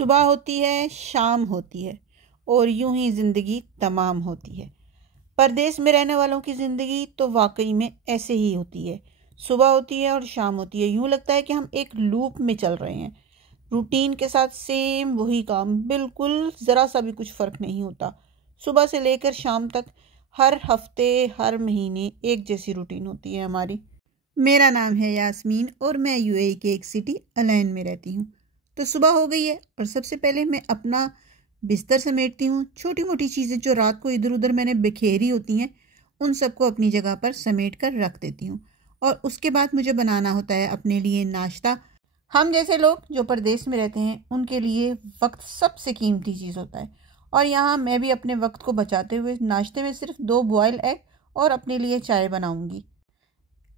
सुबह होती है, शाम होती है और यूं ही ज़िंदगी तमाम होती है। परदेश में रहने वालों की ज़िंदगी तो वाकई में ऐसे ही होती है। सुबह होती है और शाम होती है। यूं लगता है कि हम एक लूप में चल रहे हैं, रूटीन के साथ सेम वही काम, बिल्कुल ज़रा सा भी कुछ फ़र्क नहीं होता। सुबह से लेकर शाम तक हर हफ्ते हर महीने एक जैसी रूटीन होती है हमारी। मेरा नाम है यास्मीन और मैं यूएई के एक सिटी अलैन में रहती हूँ। तो सुबह हो गई है और सबसे पहले मैं अपना बिस्तर समेटती हूँ। छोटी मोटी चीज़ें जो रात को इधर उधर मैंने बिखेरी होती हैं उन सबको अपनी जगह पर समेट कर रख देती हूँ। और उसके बाद मुझे बनाना होता है अपने लिए नाश्ता। हम जैसे लोग जो परदेश में रहते हैं उनके लिए वक्त सबसे कीमती चीज़ होता है। और यहाँ मैं भी अपने वक्त को बचाते हुए नाश्ते में सिर्फ 2 बॉयल एग और अपने लिए चाय बनाऊँगी।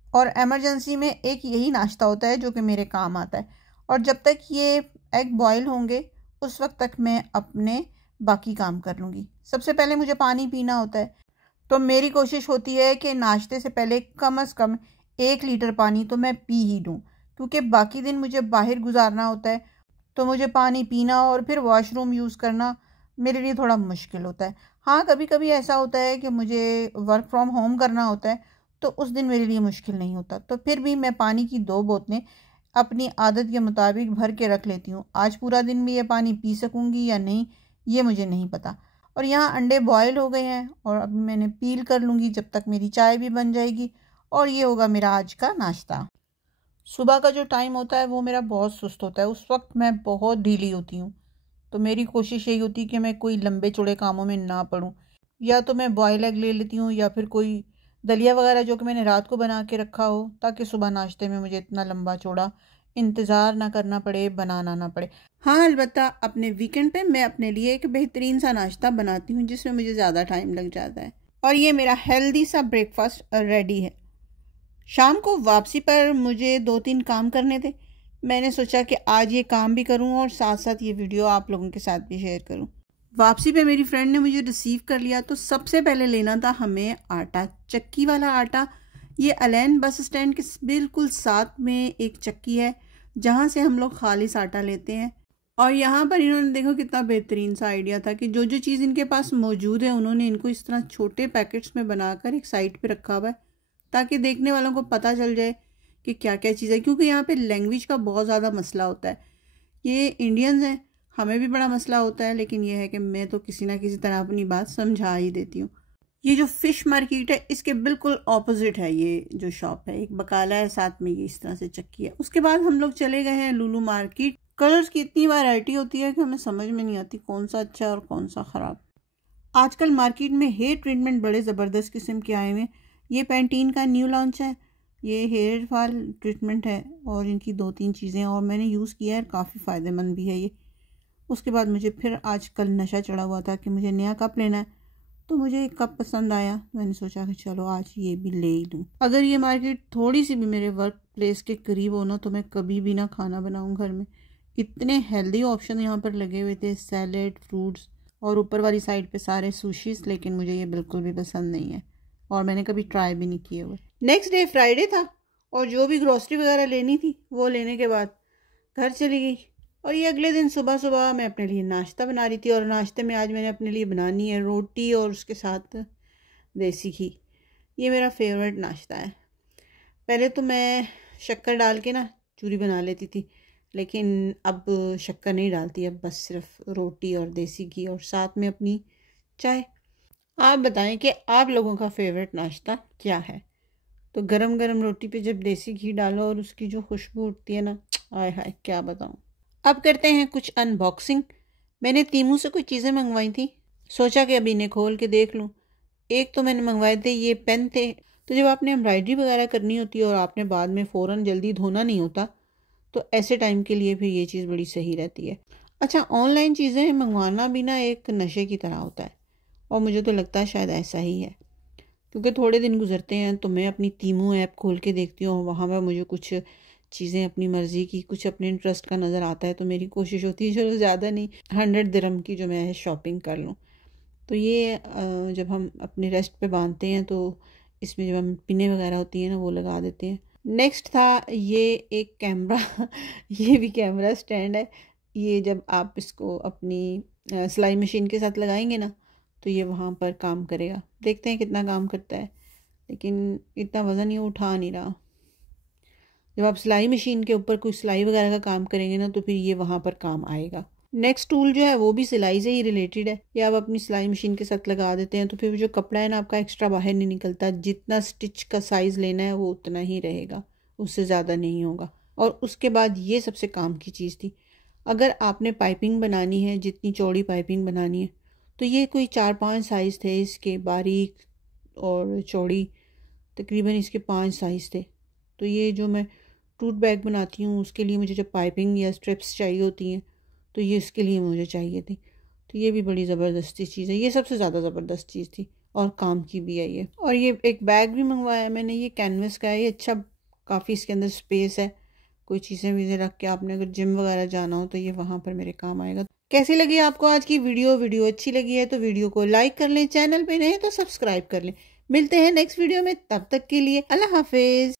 और इमरजेंसी में एक यही नाश्ता होता है जो कि मेरे काम आता है। और जब तक ये एग बॉयल होंगे उस वक्त तक मैं अपने बाकी काम कर लूँगी। सबसे पहले मुझे पानी पीना होता है, तो मेरी कोशिश होती है कि नाश्ते से पहले कम से कम 1 लीटर पानी तो मैं पी ही लूँ, क्योंकि बाकी दिन मुझे बाहर गुजारना होता है तो मुझे पानी पीना और फिर वॉशरूम यूज़ करना मेरे लिए थोड़ा मुश्किल होता है। हाँ, कभी कभी ऐसा होता है कि मुझे वर्क फ्रॉम होम करना होता है तो उस दिन मेरे लिए मुश्किल नहीं होता, तो फिर भी मैं पानी की 2 बोतलें अपनी आदत के मुताबिक भर के रख लेती हूँ। आज पूरा दिन में ये पानी पी सकूँगी या नहीं ये मुझे नहीं पता। और यहाँ अंडे बॉयल हो गए हैं और अभी मैंने पील कर लूँगी, जब तक मेरी चाय भी बन जाएगी और ये होगा मेरा आज का नाश्ता। सुबह का जो टाइम होता है वो मेरा बहुत सुस्त होता है, उस वक्त मैं बहुत ढीली होती हूँ। तो मेरी कोशिश यही होती है कि मैं कोई लंबे चौड़े कामों में ना पड़ूँ। या तो मैं बॉयल एग ले लेती हूँ या फिर कोई दलिया वगैरह जो कि मैंने रात को बना के रखा हो, ताकि सुबह नाश्ते में मुझे इतना लंबा चौड़ा इंतज़ार ना करना पड़े, बनाना ना पड़े। हाँ, अलबत्ता अपने वीकेंड पे मैं अपने लिए एक बेहतरीन सा नाश्ता बनाती हूँ जिसमें मुझे ज़्यादा टाइम लग जाता है। और ये मेरा हेल्दी सा ब्रेकफास्ट रेडी है। शाम को वापसी पर मुझे 2-3 काम करने थे। मैंने सोचा कि आज ये काम भी करूं और साथ साथ ये वीडियो आप लोगों के साथ भी शेयर करूं। वापसी पे मेरी फ्रेंड ने मुझे रिसीव कर लिया, तो सबसे पहले लेना था हमें आटा, चक्की वाला आटा। ये अलैन बस स्टैंड के बिल्कुल साथ में एक चक्की है जहाँ से हम लोग खालिस आटा लेते हैं। और यहाँ पर इन्होंने देखो कितना बेहतरीन सा आइडिया था कि जो जो चीज़ इनके पास मौजूद है उन्होंने इनको इस तरह छोटे पैकेट्स में बनाकर एक साइड पे रखा हुआ है, ताकि देखने वालों को पता चल जाए कि क्या क्या चीज़ है। क्योंकि यहाँ पे लैंग्वेज का बहुत ज़्यादा मसला होता है। ये इंडियंस हैं, हमें भी बड़ा मसला होता है, लेकिन यह है कि मैं तो किसी ना किसी तरह अपनी बात समझा ही देती हूँ। ये जो फ़िश मार्केट है इसके बिल्कुल ऑपोजिट है ये जो शॉप है, एक बकाला है, साथ में ये इस तरह से चक्की है। उसके बाद हम लोग चले गए हैं लुलु मार्केट। कलर्स की इतनी वैरायटी होती है कि हमें समझ में नहीं आती कौन सा अच्छा और कौन सा ख़राब। आजकल मार्केट में हेयर ट्रीटमेंट बड़े ज़बरदस्त किस्म के आए हुए हैं। ये पैंटीन का न्यू लॉन्च है, ये हेयर फॉल ट्रीटमेंट है और इनकी 2-3 चीज़ें और मैंने यूज़ किया है, काफ़ी फ़ायदेमंद भी है ये। उसके बाद मुझे फिर आजकल नशा चढ़ा हुआ था कि मुझे नया कप लेना है, तो मुझे एक कप पसंद आया। मैंने सोचा कि चलो आज ये भी ले ही लूँ। अगर ये मार्केट थोड़ी सी भी मेरे वर्क प्लेस के करीब हो ना तो मैं कभी भी ना खाना बनाऊँ घर में। इतने हेल्दी ऑप्शन यहाँ पर लगे हुए थे, सैलेड, फ्रूट्स और ऊपर वाली साइड पे सारे सुशीज, लेकिन मुझे ये बिल्कुल भी पसंद नहीं है और मैंने कभी ट्राई भी नहीं किए हुए। नेक्स्ट डे फ्राइडे था और जो भी ग्रोसरी वगैरह लेनी थी वो लेने के बाद घर चली गई। और ये अगले दिन सुबह सुबह मैं अपने लिए नाश्ता बना रही थी और नाश्ते में आज मैंने अपने लिए बनानी है रोटी और उसके साथ देसी घी। ये मेरा फेवरेट नाश्ता है। पहले तो मैं शक्कर डाल के ना चूरी बना लेती थी, लेकिन अब शक्कर नहीं डालती, अब बस सिर्फ रोटी और देसी घी और साथ में अपनी चाय। आप बताएं कि आप लोगों का फेवरेट नाश्ता क्या है। तो गरम गरम रोटी पे जब देसी घी डालो और उसकी जो खुशबू उठती है ना, आय हाय क्या बताऊं। अब करते हैं कुछ अनबॉक्सिंग। मैंने तीमू से कुछ चीज़ें मंगवाई थी, सोचा कि अब इन्हें खोल के देख लूं। एक तो मैंने मंगवाए थे ये पेन थे, तो जब आपने एम्ब्रॉयडरी वगैरह करनी होती है और आपने बाद में फ़ौरन जल्दी धोना नहीं होता तो ऐसे टाइम के लिए फिर ये चीज़ बड़ी सही रहती है। अच्छा, ऑनलाइन चीज़ें मंगवाना भी ना एक नशे की तरह होता है और मुझे तो लगता है शायद ऐसा ही है, क्योंकि थोड़े दिन गुजरते हैं तो मैं अपनी तीमू ऐप खोल के देखती हूँ और वहाँ पर मुझे कुछ चीज़ें अपनी मर्ज़ी की, कुछ अपने इंटरेस्ट का नज़र आता है, तो मेरी कोशिश होती है चलो ज़्यादा नहीं 100 दिरहम की जो मैं शॉपिंग कर लूँ। तो ये जब हम अपने रेस्ट पे बांधते हैं तो इसमें जब हम पिनें वगैरह होती हैं ना वो लगा देते हैं। नेक्स्ट था ये एक कैमरा ये भी कैमरा स्टैंड है, ये जब आप इसको अपनी सिलाई मशीन के साथ लगाएंगे ना तो ये वहाँ पर काम करेगा। देखते हैं कितना काम करता है, लेकिन इतना वज़न ये उठा नहीं रहा। जब आप सिलाई मशीन के ऊपर कोई सिलाई वगैरह का काम करेंगे ना तो फिर ये वहाँ पर काम आएगा। नेक्स्ट टूल जो है वो भी सिलाई से ही रिलेटेड है। ये आप अपनी सिलाई मशीन के साथ लगा देते हैं तो फिर जो कपड़ा है ना आपका एक्स्ट्रा बाहर नहीं निकलता। जितना स्टिच का साइज़ लेना है वो उतना ही रहेगा, उससे ज़्यादा नहीं होगा। और उसके बाद ये सबसे काम की चीज़ थी, अगर आपने पाइपिंग बनानी है, जितनी चौड़ी पाइपिंग बनानी है, तो ये कोई 4-5 साइज़ थे इसके, बारीक और चौड़ी, तकरीबन इसके 5 साइज़ थे। तो ये जो मैं टूट बैग बनाती हूँ उसके लिए मुझे जब पाइपिंग या स्ट्रिप्स चाहिए होती हैं तो ये इसके लिए मुझे चाहिए थी। तो ये भी बड़ी ज़बरदस्ती चीज़ है, ये सबसे ज़्यादा ज़बरदस्त चीज़ थी और काम की भी है ये। और ये एक बैग भी मंगवाया मैंने, ये कैनवस का है, ये अच्छा काफ़ी इसके अंदर स्पेस है। कोई चीज़ें वीज़ें रख के आपने अगर जिम वगैरह जाना हो तो ये वहाँ पर मेरे काम आएगा। कैसी लगी आपको आज की वीडियो अच्छी लगी है तो वीडियो को लाइक कर लें, चैनल पे नए हैं तो सब्सक्राइब कर लें। मिलते हैं नेक्स्ट वीडियो में, तब तक के लिए अल्लाह हाफिज़।